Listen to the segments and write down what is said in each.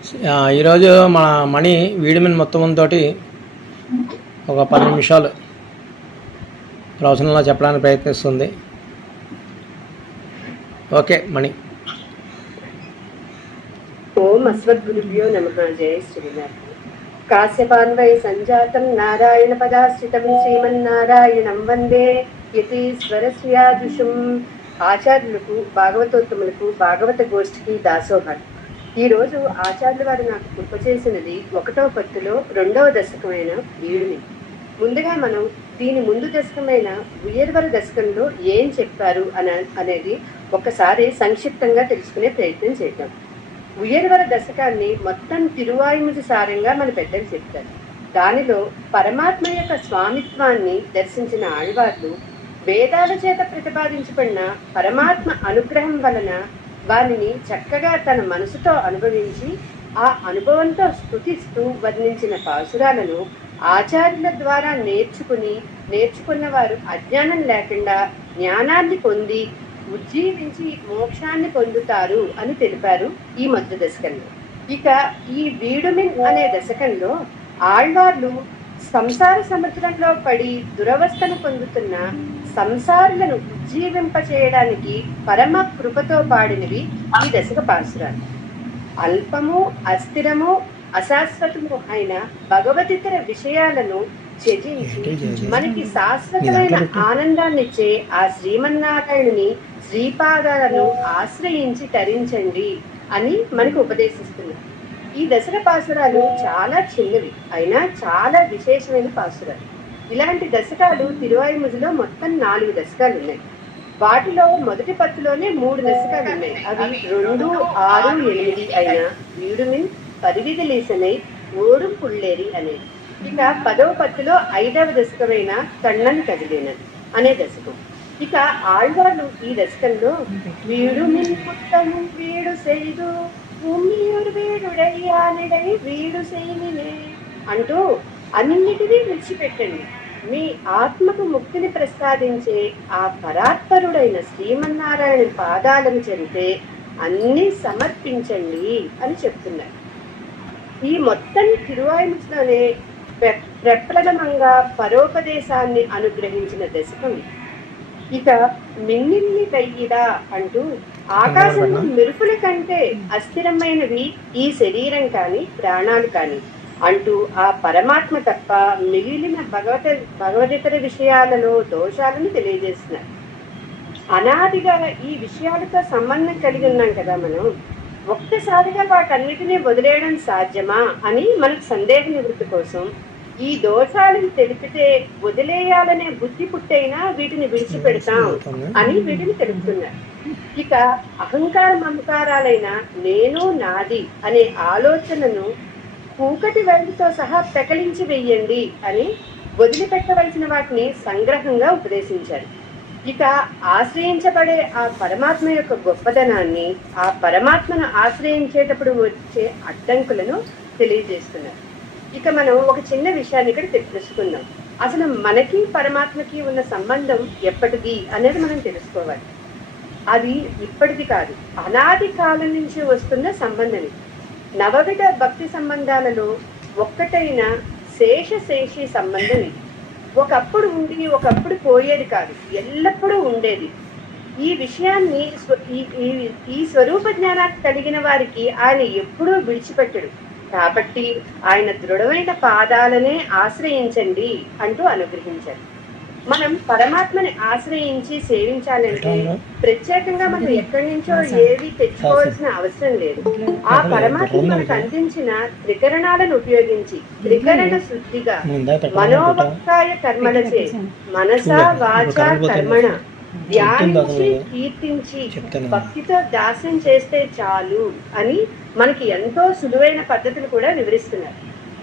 ఈరోజు మన మణి వీడిమిన్ మొత్తం తోటి ఒక పది నిమిషాలు ప్రవచనంలో చెప్పడానికి ప్రయత్నిస్తుంది. ఓకే మణి. ఓం అస్మద్గురుభ్యో నమ. జయ శ్రీనాథ్. కాశ్యపాన్వయ సంజాతం నారాయణ పదాశ్రితం శ్రీమన్నారాయణం వందే యతీశ్వరస్యాదుషం ఆచార్యులకు భాగవతోత్తములకు భాగవత గోష్ఠికి దాసోహాలు. ఈ రోజు ఆచార్యుల వారు నాకు కృప చేసినది ఒకటవ పత్తులో రెండవ దశకమైన వీడిని ముందుగా మనం దీని ముందు దశకమైన ఉయర్వర దశకంలో ఏం చెప్పారు అన అనేది ఒకసారి సంక్షిప్తంగా తెలుసుకునే ప్రయత్నం చేద్దాం. ఉయర్వర దశకాన్ని మొత్తం తిరువాయుముజి సారంగా మన పెద్దలు చెప్తారు. దానిలో పరమాత్మ యొక్క స్వామిత్వాన్ని దర్శించిన ఆళ్వార్లు వేదాల చేత ప్రతిపాదించబడిన పరమాత్మ అనుగ్రహం వలన వారిని చక్కగా తన మనసుతో అనుభవించి ఆ అనుభవంతో స్థుతిస్తూ వర్ణించిన పాసురాలను ఆచార్యుల ద్వారా నేర్చుకుని నేర్చుకున్న వారు అజ్ఞానం లేకుండా జ్ఞానాన్ని పొంది ఉజ్జీవించి మోక్షాన్ని పొందుతారు అని తెలిపారు ఈ మధ్య దశకంలో. ఇక ఈ వీడుమిన్ అనే దశకంలో ఆళ్వార్లు సంసార సముద్రంలో పడి దురవస్థను పొందుతున్న సంసారులను ఉజ్జీవింప చేయడానికి పరమ కృపతో పాడినవి ఈ దశక పాసురాలు అల్పము అస్థిరము అశాశ్వతము అయిన భగవతితర విషయాలను త్యజించి మనకి శాశ్వతమైన ఆనందాన్నిచ్చే ఆ శ్రీమన్నారాయణుని శ్రీపాదాలను ఆశ్రయించి తరించండి అని మనకు ఉపదేశిస్తున్నారు. ఈ దశక పాసురాలు చాలా చిన్నవి అయినా చాలా విశేషమైన పాసురాలు ఇలాంటి దశకాలు తిరువాయిముదిలో మొత్తం నాలుగు దశకాలు ఉన్నాయి. వాటిలో మొదటి పత్తులోనే మూడు దశకాలు ఉన్నాయి. అవి రెండు ఆరు ఎనిమిది అయిన వీడుమిన్ లీసనై ఓడుం పుళ్ళేరి అనేది ఇక పదవ పత్తులో ఐదవ దశకమైన కళ్ళని కదిలేనది అనే దశకం. ఇక ఆళ్వాళ్ళు ఈ దశకంలో వీడు పుట్టము వీడు సెయ్దు వీడుడయ్యానిడై వీడు సెయ్నినే అంటూ అన్నిటినీ విడిచిపెట్టండి. మీ ఆత్మకు ముక్తిని ప్రసాదించే ఆ పరాత్పరుడైన శ్రీమన్నారాయణ పాదాలను చెందితే అన్ని సమర్పించండి అని చెప్తున్నారు. ఈ మొత్తం తిరువాయులోనే ప్రప్రథమంగా పరోపదేశాన్ని అనుగ్రహించిన దశకం. ఇక మిన్నిల్లి వెయ్యిడా అంటూ ఆకాశంలో మెరుపుల కంటే అస్థిరమైనవి ఈ శరీరం కాని ప్రాణాలు కాని. అంటూ ఆ పరమాత్మ తప్ప మిగిలిన భగవత భగవదితర విషయాలలో దోషాలను తెలియజేస్తున్నారు. అనాదిగా ఈ విషయాలతో సంబంధం కలిగి ఉన్నాం కదా మనం. ఒక్కసారిగా వాటన్నిటినీ వదిలేయడం సాధ్యమా అని మనకు సందేహ నివృత్తి కోసం ఈ దోషాలను తెలిపితే వదిలేయాలనే బుద్ధి పుట్టైనా వీటిని విడిచిపెడతాం అని వీటిని తెలుపుతున్నారు. ఇక అహంకార మమకారాలైన నేను నాది అనే ఆలోచనను కూకటి వెలుగుతో సహా పెకలించి వెయ్యండి అని వదిలిపెట్టవలసిన వాటిని సంగ్రహంగా ఉపదేశించారు. ఇక ఆశ్రయించబడే ఆ పరమాత్మ యొక్క గొప్పదనాన్ని ఆ పరమాత్మను ఆశ్రయించేటప్పుడు వచ్చే అడ్డంకులను తెలియజేస్తున్నారు. ఇక మనం ఒక చిన్న విషయాన్ని ఇక్కడ తెలుసుకుందాం. అసలు మనకి పరమాత్మకి ఉన్న సంబంధం ఎప్పటిది అనేది మనం తెలుసుకోవాలి. అది ఇప్పటిది కాదు. అనాది కాలం నుంచి వస్తున్న సంబంధం ఇది. నవవిధ భక్తి సంబంధాలలో ఒక్కటైన శేష శేషి సంబంధం ఇది ఒకప్పుడు ఉండి ఒకప్పుడు పోయేది కాదు ఎల్లప్పుడూ ఉండేది. ఈ విషయాన్ని ఈ- ఈ- ఈ స్వరూప జ్ఞానాన్ని కలిగిన వారికి ఆయన ఎప్పుడూ విడిచిపెట్టడు. కాబట్టి ఆయన దృఢమైన పాదాలనే ఆశ్రయించండి అంటూ అనుగ్రహించారు. మనం పరమాత్మని ఆశ్రయించి సేవించాలంటే ప్రత్యేకంగా మనం ఎక్కడి నుంచో ఏవి తెచ్చుకోవాల్సిన అవసరం లేదు. ఆ పరమాత్మ మనకు అందించిన త్రికరణాలను ఉపయోగించి త్రికరణ శుద్ధిగా మనోవక్కాయ కర్మలచే మనస వాచ కర్మణ ధ్యానించి కీర్తించి భక్తితో దాస్యం చేస్తే చాలు అని మనకి ఎంతో సులువైన పద్ధతులు కూడా వివరిస్తున్నారు.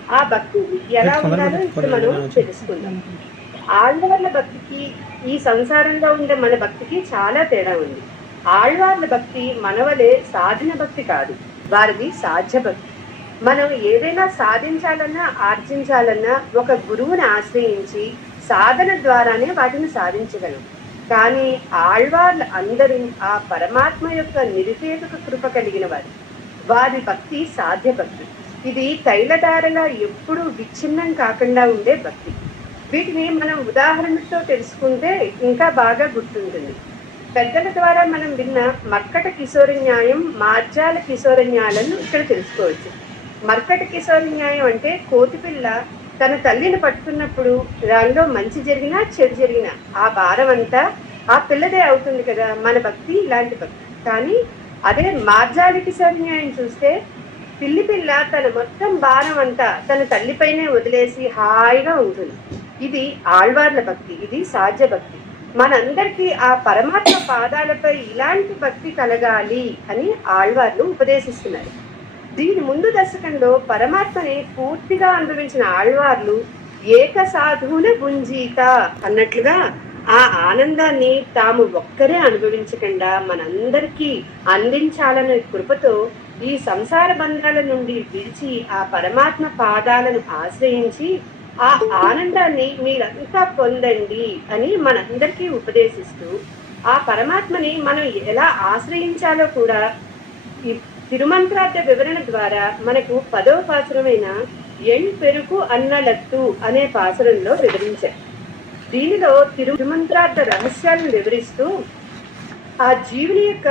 ఆ భక్తి ఎలా ఉండాలో ఇప్పుడు మనం తెలుసుకుందాం. ఆళ్వార్ల భక్తికి ఈ సంసారంలో ఉండే మన భక్తికి చాలా తేడా ఉంది. ఆళ్వార్ల భక్తి మనవలే సాధన భక్తి కాదు వారిది సాధ్య భక్తి. మనం ఏదైనా సాధించాలన్నా ఆర్జించాలన్నా ఒక గురువుని ఆశ్రయించి సాధన ద్వారానే వాటిని సాధించగలం. కానీ ఆళ్వార్లు అందరూ ఆ పరమాత్మ యొక్క నిరుపేదక కృప కలిగిన వారు. వారి భక్తి సాధ్య భక్తి. ఇది తైలధారలా ఎప్పుడూ విచ్ఛిన్నం కాకుండా ఉండే భక్తి. వీటిని మనం ఉదాహరణతో తెలుసుకుంటే ఇంకా బాగా గుర్తుంటుంది. పెద్దల ద్వారా మనం విన్న మర్కట కిశోర న్యాయం మార్జాల కిశోర న్యాయాలను ఇక్కడ తెలుసుకోవచ్చు. మర్కట కిశోర న్యాయం అంటే కోతిపిల్ల తన తల్లిని పట్టుకున్నప్పుడు దానిలో మంచి జరిగినా చెడు జరిగినా ఆ భారం అంతా ఆ పిల్లదే అవుతుంది కదా మన భక్తి ఇలాంటి భక్తి. కానీ అదే మార్జాలి కిశోర న్యాయం చూస్తే పిల్లి పిల్ల తన మొత్తం భారం అంతా తన తల్లిపైనే వదిలేసి హాయిగా ఉంటుంది. ఇది ఆళ్వార్ల భక్తి ఇది సాధ్య భక్తి. మనందరికీ ఆ పరమాత్మ పాదాలపై ఇలాంటి భక్తి కలగాలి అని ఆళ్వార్లు ఉపదేశిస్తున్నారు. దీని ముందు దశకంలో పరమాత్మని పూర్తిగా అనుభవించిన ఆళ్వార్లు ఏక సాధువున గుంజీత అన్నట్లుగా ఆ ఆనందాన్ని తాము ఒక్కరే అనుభవించకుండా మనందరికీ అందించాలనే కృపతో ఈ సంసార బంధాల నుండి విడిచి ఆ పరమాత్మ పాదాలను ఆశ్రయించి ఆ ఆనందాన్ని మీరంతా పొందండి అని మనందరికీ ఉపదేశిస్తూ ఆ పరమాత్మని మనం ఎలా ఆశ్రయించాలో కూడా ఈ తిరుమంత్రార్థ వివరణ ద్వారా మనకు పదవ పాసురమైన ఎణ్ పెరుకు అన్నలత్తు అనే పాసురంలో వివరించారు. దీనిలో తిరు తిరుమంత్రార్థ రహస్యాలను వివరిస్తూ ఆ జీవుని యొక్క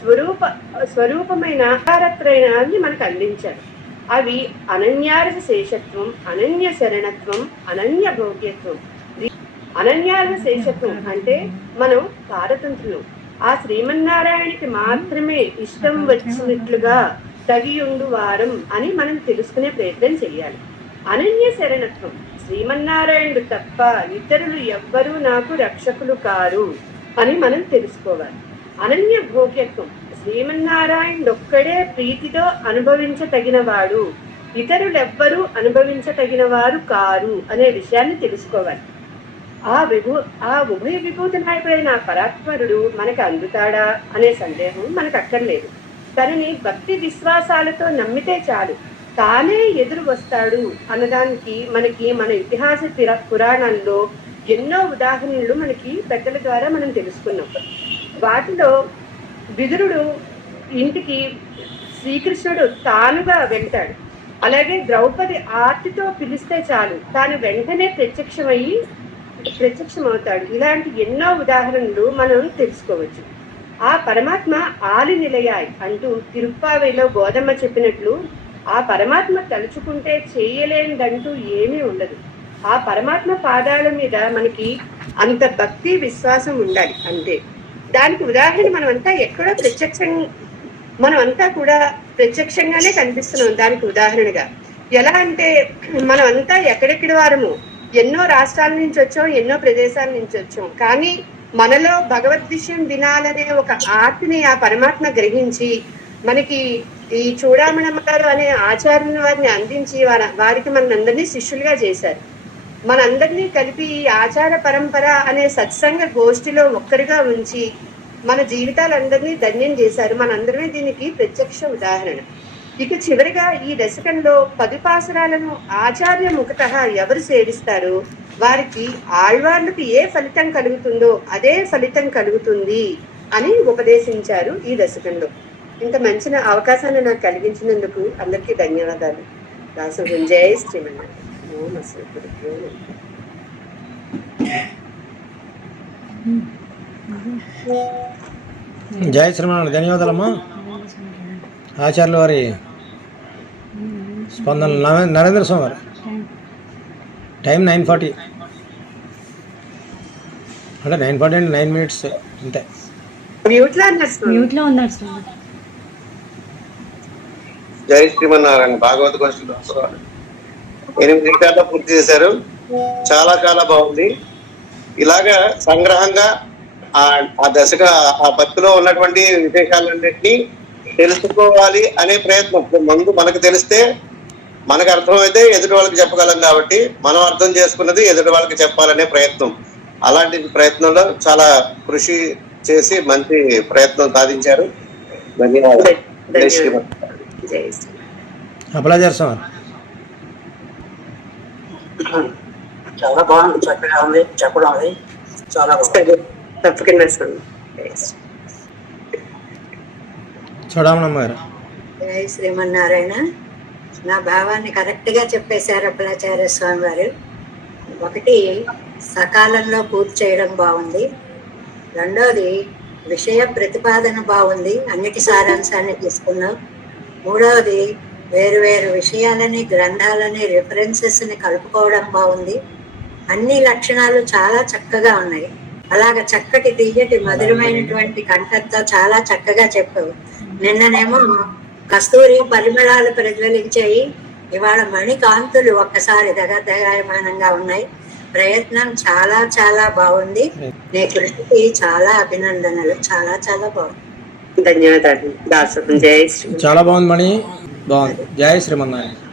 స్వరూప స్వరూపమైన ఆకారత్రయాన్ని మనకు అందించారు. అవి అనన్యారస శేషత్వం అనన్య శరణత్వం అనన్య భోగ్యత్వం అనన్యారస శేషత్వం అంటే మనం తారతంత్రులు. ఆ శ్రీమన్నారాయణకి మాత్రమే ఇష్టం వచ్చినట్లుగా తగియుండు వారం అని మనం తెలుసుకునే ప్రయత్నం చేయాలి అనన్య శరణత్వం శ్రీమన్నారాయణుడు తప్ప ఇతరులు ఎవ్వరూ నాకు రక్షకులు కారు అని మనం తెలుసుకోవాలి. అనన్య భోగ్యత్వం శ్రీమన్నారాయణుడొక్కడే ప్రీతితో అనుభవించతగినవాడు. ఇతరులెవ్వరూ అనుభవించతగిన వారు కారు అనే విషయాన్ని తెలుసుకోవాలి. ఆ విభూ ఆ ఉభయ విభూతి నాయకుడైన పరాత్మరుడు మనకు అందుతాడా అనే సందేహం మనకు అక్కర్లేదు తనని భక్తి విశ్వాసాలతో నమ్మితే చాలు. తానే ఎదురు వస్తాడు అన్నదానికి మనకి మన ఇతిహాస పురాణాల్లో ఎన్నో ఉదాహరణలు మనకి పెద్దల ద్వారా మనం తెలుసుకున్నాం. వాటిలో విదురుడు ఇంటికి శ్రీకృష్ణుడు తానుగా వెళ్తాడు. అలాగే ద్రౌపది ఆర్తితో పిలిస్తే చాలు. తాను వెంటనే ప్రత్యక్షమయ్యి ప్రత్యక్షమవుతాడు. ఇలాంటి ఎన్నో ఉదాహరణలు మనం తెలుసుకోవచ్చు. ఆ పరమాత్మ ఆలి నిలయాయ్ అంటూ తిరుప్పావేలో గోదమ్మ చెప్పినట్లు ఆ పరమాత్మ తలుచుకుంటే చేయలేనిదంటూ ఏమీ ఉండదు. ఆ పరమాత్మ పాదాల మీద మనకి అంత భక్తి విశ్వాసం ఉండాలి అంతే. దానికి ఉదాహరణ మనమంతా ఎక్కడో ప్రత్యక్షం మనమంతా కూడా ప్రత్యక్షంగానే కనిపిస్తున్నాం దానికి ఉదాహరణగా. ఎలా అంటే మనమంతా ఎక్కడెక్కడి వారము? ఎన్నో రాష్ట్రాల నుంచి వచ్చాం ఎన్నో ప్రదేశాల నుంచి వచ్చాం. కానీ మనలో భగవద్ విషయం వినాలనే ఒక ఆర్తిని ఆ పరమాత్మ గ్రహించి మనకి ఈ చూడామణమ్మ గారు అనే ఆచార్యుని వారిని అందించి వారి వారికి మనందరినీ శిష్యులుగా చేశారు. మనందరినీ కలిపి ఈ ఆచార పరంపర అనే సత్సంగ గోష్ఠిలో ఒక్కరిగా ఉంచి మన జీవితాలందరినీ ధన్యం చేశారు. మనందరమే దీనికి ప్రత్యక్ష ఉదాహరణ. ఇక చివరిగా ఈ దశకంలో పదుపాసరాలను ఆచార్య ముఖత ఎవరు సేవిస్తారో? వారికి ఆళ్వార్లకు ఏ ఫలితం కలుగుతుందో అదే ఫలితం కలుగుతుంది అని ఉపదేశించారు ఈ దశకంలో. ఇంత మంచిన అవకాశాన్ని నాకు కలిగించినందుకు అందరికీ ధన్యవాదాలు. దాసు జయ శ్రీమన్నారాయణ. జయ శ్రీమన్నారాయణ. ధన్యవాదాలమ్మా. ఆచార్యుల వారి స్పందన. నరే- Narendra Swamy garu time nine forty. అంటే నైన్ ఫార్టీ అంటే నైన్ మినిట్స్ అంతే. మ్యూట్లో అన్నారు స్వామి. మ్యూట్లో ఉన్నారు స్వామి. జై శ్రీమన్నారాయణ. భాగవత గోష్ఠి ఎనిమిది నిమిషాల్లో పూర్తి చేశారు. చాలా చాలా బాగుంది. ఇలాగా సంగ్రహంగా ఆ ఆ దశగా ఆ భక్తిలో ఉన్నటువంటి విశేషాలన్నింటినీ తెలుసుకోవాలి అనే ప్రయత్నం. ముందు మనకు తెలిస్తే మనకు అర్థమైతే ఎదుటి వాళ్ళకి చెప్పగలం కాబట్టి మనం అర్థం చేసుకున్నది ఎదుటి వాళ్ళకి చెప్పాలనే ప్రయత్నం. అలాంటి ప్రయత్నంలో చాలా కృషి చేసి మంచి ప్రయత్నం సాధించారు. ధన్యవాదాలు. శ్రీమన్నారాయణ జై శ్రీ అపలాచార స్వామి చాలా బాగుంది. చక్కగా ఉంది. చెప్పడం అది. చాలా బాగుంది. తప్పకుండా జై శ్రీమన్నారాయణ. నా భావాన్ని కరెక్ట్గా చెప్పేశారు అప్పలాచార్య స్వామి వారు ఒకటి సకాలంలో పూర్తి చేయడం బాగుంది. రెండోది విషయ ప్రతిపాదన బాగుంది. అన్నిటి సారాంశాన్ని తీసుకున్నాం మూడవది వేరు వేరు విషయాలని గ్రంథాలని రిఫరెన్సెస్ని కలుపుకోవడం బాగుంది. అన్ని లక్షణాలు చాలా చక్కగా ఉన్నాయి. అలాగ చక్కటి తీయటి మధురమైనటువంటి కంఠంతో చాలా చక్కగా చెప్పావు. నిన్ననేమో కస్తూరి పరిమళాలు ప్రజ్వలించాయి. ఇవాళ మణి కాంతులు ఒక్కసారి దగదగాయమానంగా ఉన్నాయి. ప్రయత్నం చాలా చాలా బాగుంది. నీ కృషికి చాలా అభినందనలు. చాలా చాలా బాగుంది. ధన్యవాదాలు. చాలా బాగుంది మణి. బాగుంది. జయ శ్రీమన్నారాయణ.